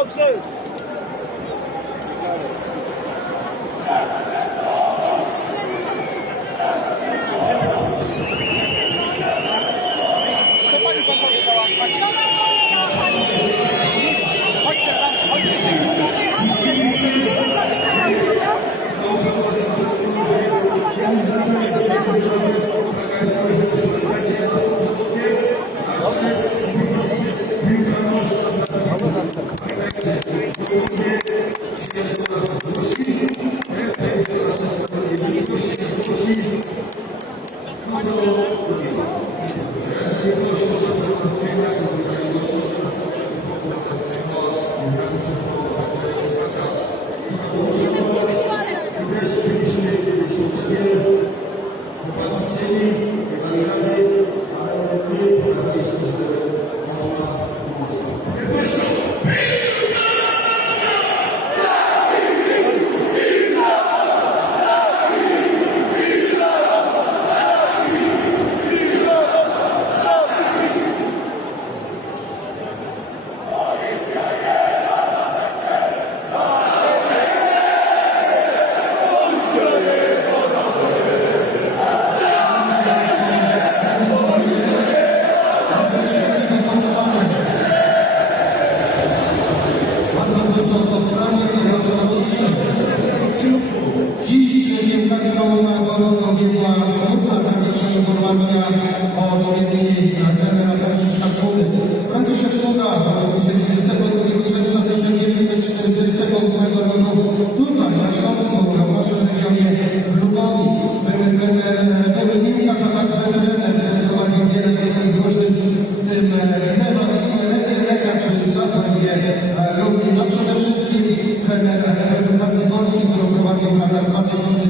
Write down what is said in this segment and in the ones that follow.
Thompson.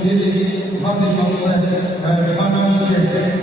2009-2012.